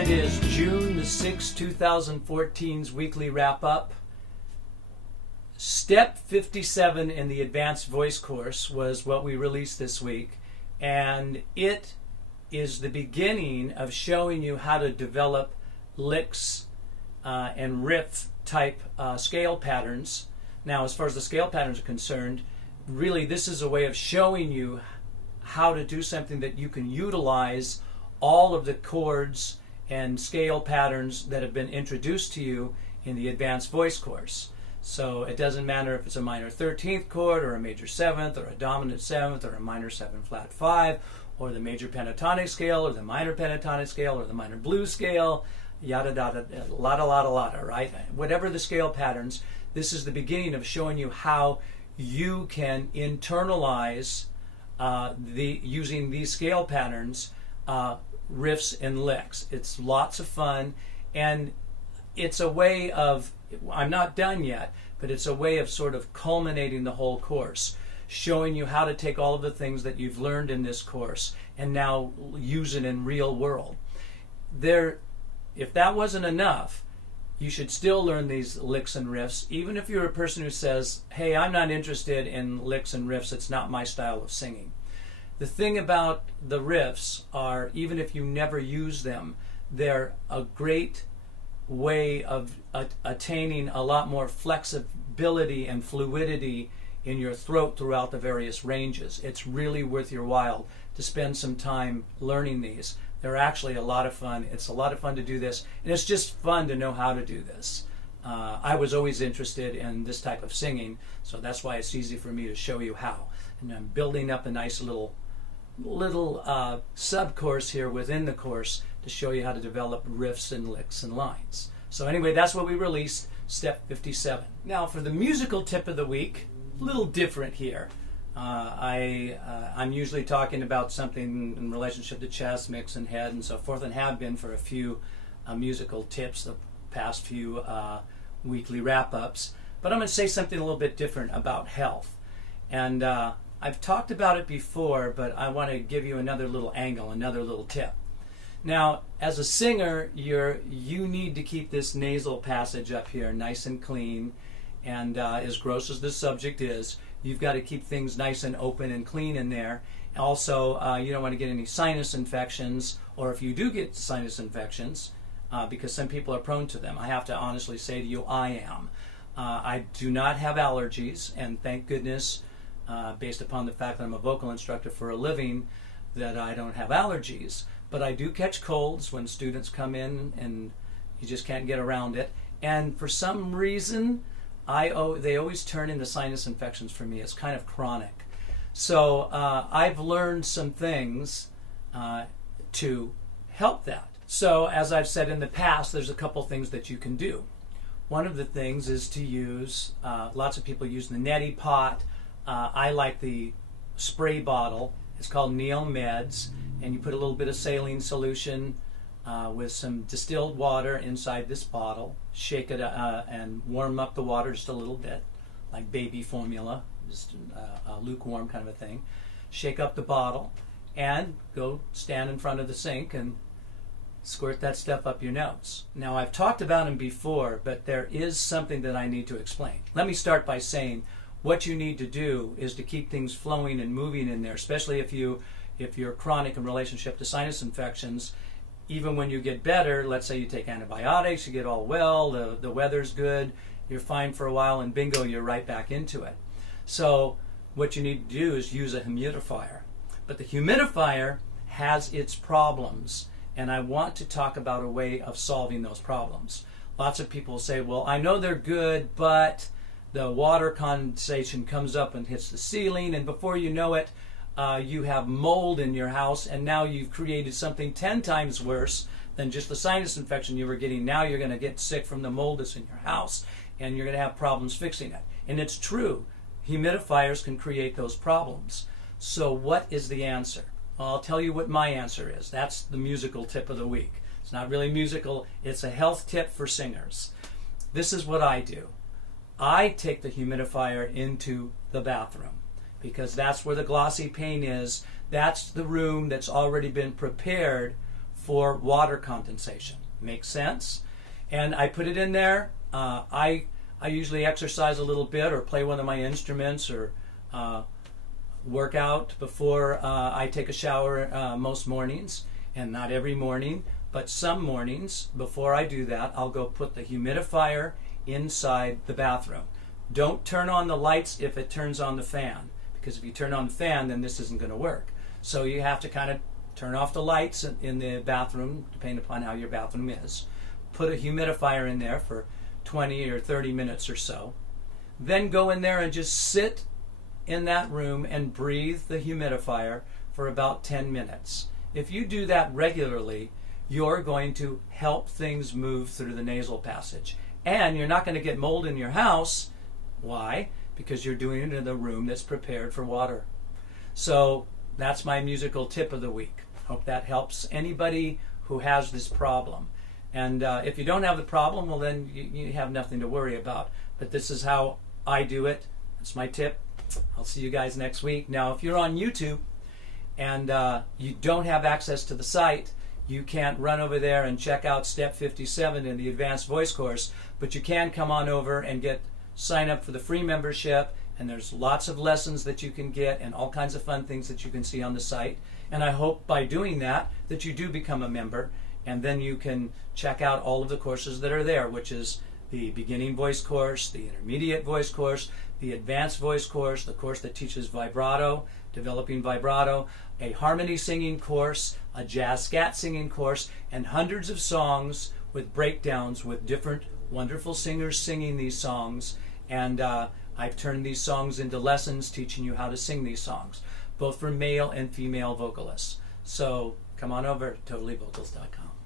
It is June the 6th, 2014's weekly wrap-up. Step 57 in the advanced voice course was what we released this week, and it is the beginning of showing you how to develop licks and riff type scale patterns. Now, as far as the scale patterns are concerned, really this is a way of showing you how to do something that you can utilize all of the chords and scale patterns that have been introduced to you in the advanced voice course. So it doesn't matter if it's a minor 13th chord or a major 7th or a dominant 7th or a minor 7 flat 5 or the major pentatonic scale or the minor pentatonic scale or the minor blues scale, yada yada, lotta, right? Whatever the scale patterns, this is the beginning of showing you how you can internalize using these scale patterns riffs and licks. It's lots of fun, and it's a way of, I'm not done yet, but it's a way of sort of culminating the whole course, showing you how to take all of the things that you've learned in this course and now use it in real world. If that wasn't enough, you should still learn these licks and riffs, even if you're a person who says, hey, I'm not interested in licks and riffs, it's not my style of singing. The thing about the riffs are, even if you never use them, they're a great way of attaining a lot more flexibility and fluidity in your throat throughout the various ranges. It's really worth your while to spend some time learning these. They're actually a lot of fun. It's a lot of fun to do this, and it's just fun to know how to do this. I was always interested in this type of singing, so that's why it's easy for me to show you how. And I'm building up a nice little sub-course here within the course to show you how to develop riffs and licks and lines. So anyway, that's what we released, Step 57. Now for the musical tip of the week, a little different here. I'm usually talking about something in relationship to chest, mix, and head, and so forth, and have been for a few musical tips the past few weekly wrap-ups. But I'm going to say something a little bit different about health. And I've talked about it before, but I want to give you another little angle, another little tip. Now, as a singer, you need to keep this nasal passage up here nice and clean, and as gross as this subject is, you've got to keep things nice and open and clean in there. Also, you don't want to get any sinus infections, or if you do get sinus infections, because some people are prone to them, I have to honestly say to you, I am. I do not have allergies, and thank goodness, based upon the fact that I'm a vocal instructor for a living, that I don't have allergies. But I do catch colds when students come in and you just can't get around it. And for some reason, they always turn into sinus infections for me. It's kind of chronic. So I've learned some things to help that. So as I've said in the past, there's a couple things that you can do. One of the things is to use, lots of people use the neti pot. I like the spray bottle. It's called Neo Meds, and you put a little bit of saline solution with some distilled water inside this bottle. Shake it and warm up the water just a little bit, like baby formula, just a lukewarm kind of a thing. Shake up the bottle and go stand in front of the sink and squirt that stuff up your nose. Now, I've talked about them before, but there is something that I need to explain. Let me start by saying what you need to do is to keep things flowing and moving in there, especially if you're chronic in relationship to sinus infections. Even when you get better, let's say you take antibiotics, you get all well, the weather's good, you're fine for a while, and bingo, you're right back into it. So what you need to do is use a humidifier. But the humidifier has its problems, and I want to talk about a way of solving those problems. Lots of people say, well, I know they're good, but the water condensation comes up and hits the ceiling, and before you know it, you have mold in your house, and now you've created something 10 times worse than just the sinus infection you were getting. Now you're going to get sick from the mold that's in your house, and you're going to have problems fixing it. And it's true. Humidifiers can create those problems. So what is the answer? Well, I'll tell you what my answer is. That's the musical tip of the week. It's not really musical. It's a health tip for singers. This is what I do. I take the humidifier into the bathroom, because that's where the glossy pane is. That's the room that's already been prepared for water condensation. Makes sense? And I put it in there. I usually exercise a little bit or play one of my instruments or work out before I take a shower most mornings, and not every morning, but some mornings before I do that, I'll go put the humidifier inside the bathroom. Don't turn on the lights if it turns on the fan, because if you turn on the fan, then this isn't going to work. So you have to kind of turn off the lights in the bathroom, depending upon how your bathroom is. Put a humidifier in there for 20 or 30 minutes or so. Then go in there and just sit in that room and breathe the humidifier for about 10 minutes. If you do that regularly, you're going to help things move through the nasal passage. And you're not going to get mold in your house. Why? Because you're doing it in a room that's prepared for water. So that's my musical tip of the week. Hope that helps anybody who has this problem. And if you don't have the problem, well, then you have nothing to worry about. But this is how I do it. That's my tip. I'll see you guys next week. Now, if you're on YouTube and you don't have access to the site, you can't run over there and check out Step 57 in the Advanced Voice course, but you can come on over and sign up for the free membership, and there's lots of lessons that you can get and all kinds of fun things that you can see on the site. And I hope by doing that you do become a member, and then you can check out all of the courses that are there, which is the beginning voice course, the intermediate voice course, the advanced voice course, the course that teaches vibrato, developing vibrato, a harmony singing course, a jazz scat singing course, and hundreds of songs with breakdowns with different wonderful singers singing these songs. And I've turned these songs into lessons teaching you how to sing these songs, both for male and female vocalists. So come on over to totallyvocals.com.